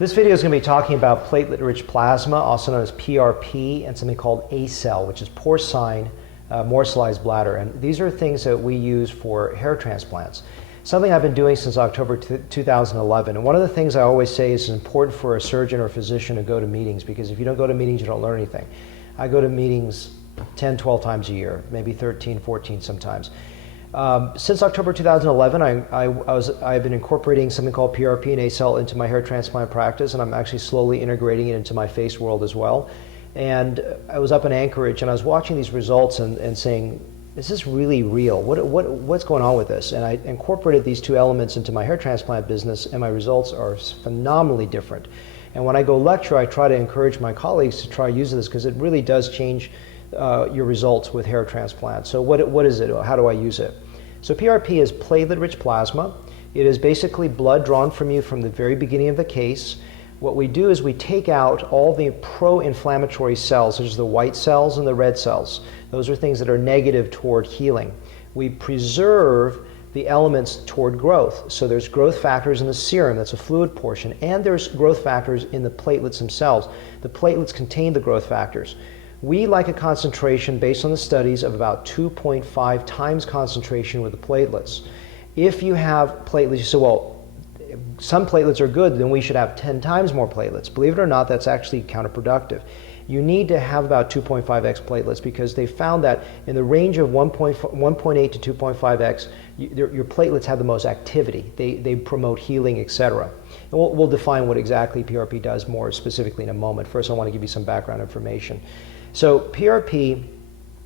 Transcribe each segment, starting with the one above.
This video is going to be talking about platelet rich plasma, also known as PRP, and something called ACell, which is porcine morcellized bladder. And these are things that we use for hair transplants. Something I've been doing since October 2011. And one of the things I always say is it's important for a surgeon or physician to go to meetings, because if you don't go to meetings, you don't learn anything. I go to meetings 10, 12 times a year, maybe 13, 14 sometimes. Since October 2011, I've been incorporating something called PRP and ACell into my hair transplant practice, and I'm actually slowly integrating it into my face world as well. And I was up in Anchorage, and I was watching these results and saying, is this really real? What's going on with this? And I incorporated these two elements into my hair transplant business, and my results are phenomenally different. And when I go lecture, I try to encourage my colleagues to try using this, because it really does change your results with hair transplant. So what is it? How do I use it? So PRP is platelet-rich plasma. It is basically blood drawn from you from the very beginning of the case. What we do is we take out all the pro-inflammatory cells, such as the white cells and the red cells. Those are things that are negative toward healing. We preserve the elements toward growth. So there's growth factors in the serum, that's a fluid portion, and there's growth factors in the platelets themselves. The platelets contain the growth factors. We like a concentration based on the studies of about 2.5 times concentration with the platelets. If you have platelets, you say, well, some platelets are good, then we should have 10 times more platelets. Believe it or not, that's actually counterproductive. You need to have about 2.5x platelets, because they found that in the range of 1.8 to 2.5x, your platelets have the most activity. They promote healing, etc. And we'll define what exactly PRP does more specifically in a moment. First, I want to give you some background information. So PRP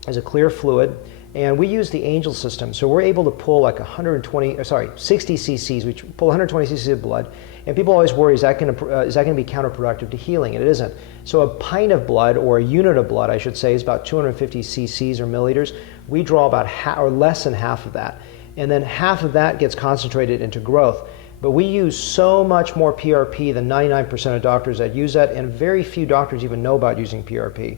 is a clear fluid, and we use the Angel system. So we're able to pull like 60 cc's. We pull 120 cc's of blood, and people always worry, is that going to be counterproductive to healing? And it isn't. So a pint of blood, or a unit of blood, I should say, is about 250 cc's or milliliters. We draw about half, or less than half of that, and then half of that gets concentrated into growth. But we use so much more PRP than 99% of doctors that use that, and very few doctors even know about using PRP.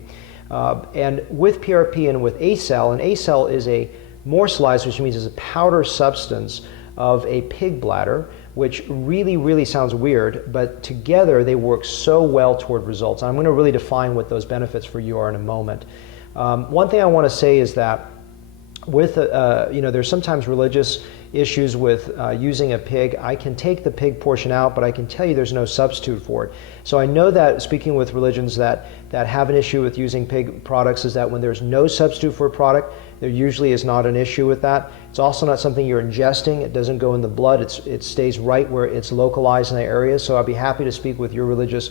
And with PRP and with ACell is a morcellized, which means it's a powder substance of a pig bladder, which really sounds weird, but together they work so well toward results. And I'm going to really define what those benefits for you are in a moment. One thing I want to say is that with there's sometimes religious issues with using a pig. I can take the pig portion out, but I can tell you there's no substitute for it. So I know that, speaking with religions that have an issue with using pig products, is that when there's no substitute for a product, there usually is not an issue with that. It's also not something you're ingesting. It doesn't go in the blood. It stays right where it's localized in the area. So I'd be happy to speak with your religious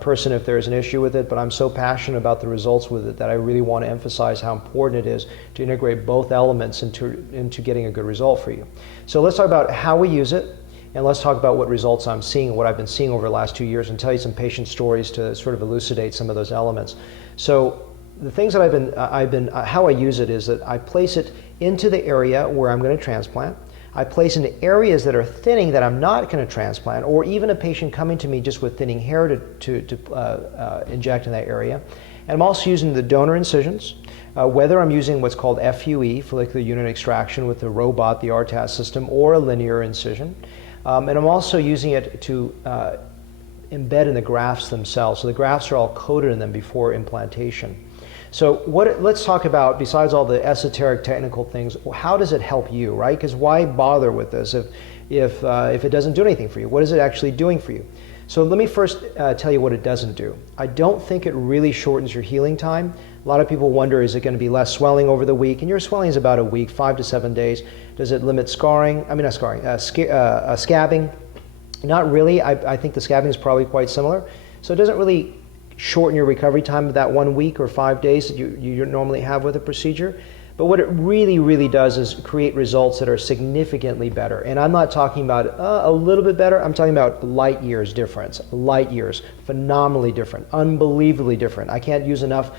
person if there's an issue with it, but I'm so passionate about the results with it that I really want to emphasize how important it is to integrate both elements into getting a good result for you. So let's talk about how we use it, and let's talk about what results I'm seeing and what I've been seeing over the last 2 years, and tell you some patient stories to sort of elucidate some of those elements. So the things that how I use it is that I place it into the area where I'm going to transplant. I place into areas that are thinning that I'm not going to transplant, or even a patient coming to me just with thinning hair to inject in that area. And I'm also using the donor incisions, whether I'm using what's called FUE, follicular unit extraction, with the robot, the RTAS system, or a linear incision. And I'm also using it to embed in the grafts themselves. So the grafts are all coated in them before implantation. So let's talk about, besides all the esoteric technical things, how does it help you, right? Because why bother with this if it doesn't do anything for you? What is it actually doing for you? So let me first tell you what it doesn't do. I don't think it really shortens your healing time. A lot of people wonder, is it going to be less swelling over the week? And your swelling is about a week, 5 to 7 days. Does it limit scarring? I mean, not scarring, scabbing? Not really. I think the scabbing is probably quite similar. So it doesn't really shorten your recovery time of that 1 week or 5 days that you normally have with a procedure. But what it really does is create results that are significantly better. And I'm not talking about a little bit better. I'm talking about light years difference. Light years, phenomenally different, unbelievably different. I can't use enough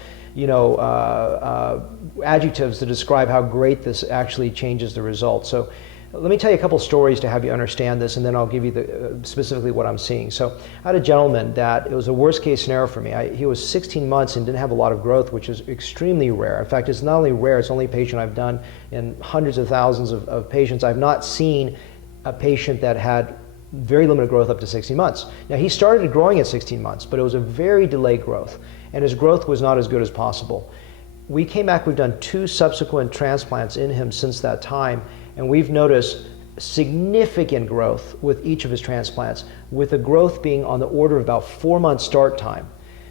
adjectives to describe how great this actually changes the results. So let me tell you a couple stories to have you understand this, and then I'll give you specifically what I'm seeing. So I had a gentleman that it was a worst case scenario for me. He was 16 months and didn't have a lot of growth, which is extremely rare. In fact, it's not only rare, it's the only patient I've done in hundreds of thousands of patients. I've not seen a patient that had very limited growth up to 16 months. Now he started growing at 16 months, but it was a very delayed growth, and his growth was not as good as possible. We came back, we've done 2 subsequent transplants in him since that time, and we've noticed significant growth with each of his transplants, with the growth being on the order of about 4 months start time.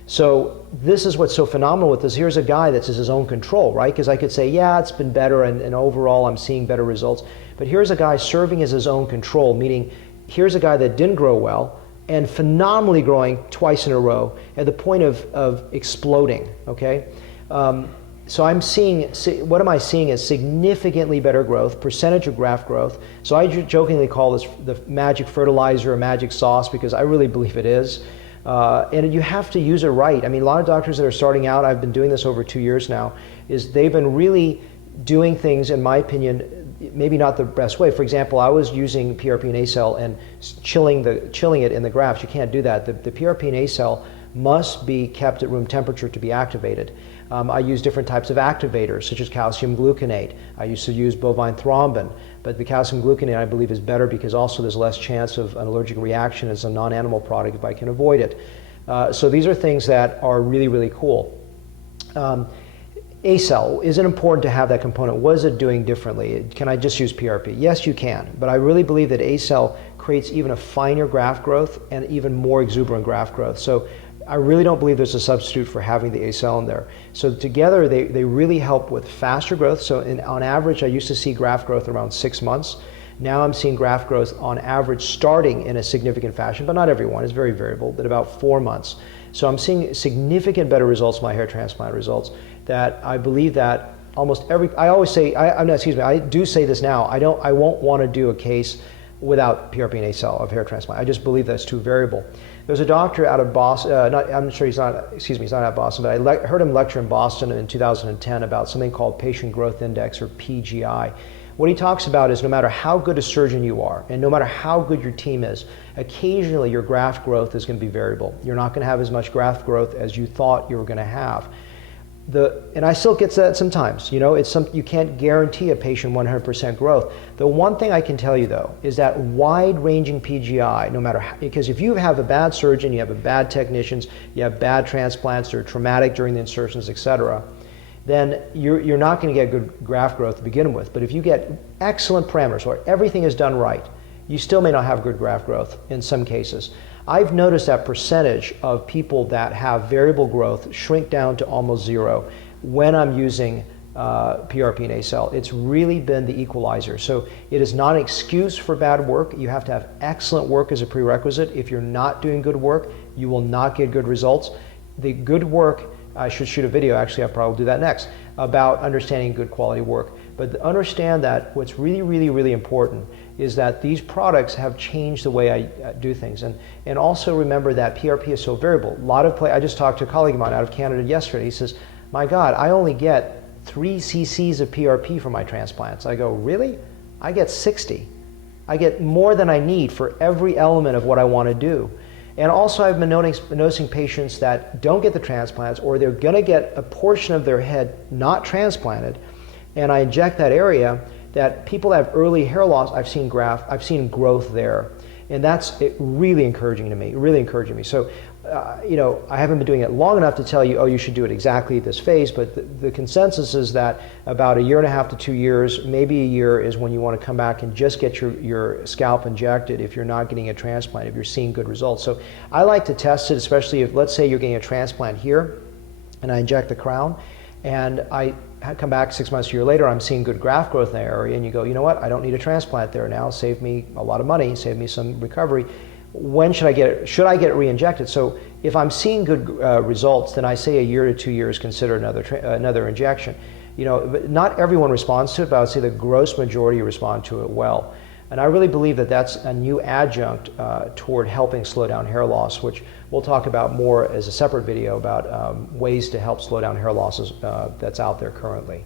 So this is what's so phenomenal with this. Here's a guy that's his own control, right? Because I could say, yeah, it's been better, and overall I'm seeing better results. But here's a guy serving as his own control, meaning here's a guy that didn't grow well and phenomenally growing twice in a row at the point of exploding, okay? So I'm seeing, what am I seeing is significantly better growth, percentage of graft growth. So I jokingly call this the magic fertilizer or magic sauce, because I really believe it is. And you have to use it right. I mean, a lot of doctors that are starting out, I've been doing this over 2 years now, is they've been really doing things, in my opinion, maybe not the best way. For example, I was using PRP and ACell and chilling it in the grafts. You can't do that. The PRP and ACell must be kept at room temperature to be activated. I use different types of activators, such as calcium gluconate. I used to use bovine thrombin, but the calcium gluconate, I believe, is better because also there's less chance of an allergic reaction as a non-animal product if I can avoid it. So these are things that are really, really cool. ACell, is it important to have that component? What is it doing differently? Can I just use PRP? Yes, you can, but I really believe that ACell creates even a finer graft growth and even more exuberant graft growth. So I really don't believe there's a substitute for having the ACell in there. So together, they really help with faster growth. So on average, I used to see graft growth around 6 months. Now I'm seeing graft growth on average starting in a significant fashion, but not everyone, it's very variable, but about 4 months. So I'm seeing significant better results, my hair transplant results, that I believe that almost every, I always say, I do say this now, I won't want to do a case without PRP and ACell of hair transplant. I just believe that's too variable. There's a doctor out of Boston, I'm sure he's not out of Boston, but I heard him lecture in Boston in 2010 about something called Patient Growth Index, or PGI. What he talks about is no matter how good a surgeon you are, and no matter how good your team is, occasionally your graft growth is going to be variable. You're not going to have as much graft growth as you thought you were going to have. And I still get that sometimes, you know, you can't guarantee a patient 100% growth. The one thing I can tell you though, is that wide-ranging PGI, no matter how, because if you have a bad surgeon, you have a bad technicians, you have bad transplants, they're traumatic during the insertions, etc., then you're not going to get good graft growth to begin with. But if you get excellent parameters, or everything is done right, you still may not have good graft growth in some cases. I've noticed that percentage of people that have variable growth shrink down to almost zero when I'm using PRP and ACell. It's really been the equalizer. So it is not an excuse for bad work. You have to have excellent work as a prerequisite. If you're not doing good work, you will not get good results. The good work, I should shoot a video, actually I'll probably do that next, about understanding good quality work. But understand that what's really, really, really important is that these products have changed the way I do things. And also remember that PRP is so variable. I just talked to a colleague of mine out of Canada yesterday. He says, my God, I only get 3 cc's of PRP for my transplants. I go, really? I get 60. I get more than I need for every element of what I want to do. And also I've been noticing patients that don't get the transplants, or they're going to get a portion of their head not transplanted, and I inject that area, that people that have early hair loss, I've seen growth there. And that's really encouraging to me, really encouraging me. So, you know, I haven't been doing it long enough to tell you, oh, you should do it exactly this phase, but the consensus is that about 1.5 to 2 years, maybe a year, is when you want to come back and just get your scalp injected if you're not getting a transplant, if you're seeing good results. So I like to test it, especially if, let's say you're getting a transplant here, and I inject the crown, and I come back 6 months, a year later, I'm seeing good graft growth in that area, and you go, you know what, I don't need a transplant there now, save me a lot of money, save me some recovery. When should I get it? Should I get it re-injected? So if I'm seeing good results, then I say 1 to 2 years, consider another injection. You know, but not everyone responds to it, but I would say the gross majority respond to it well. And I really believe that that's a new adjunct toward helping slow down hair loss, which we'll talk about more as a separate video about ways to help slow down hair losses that's out there currently.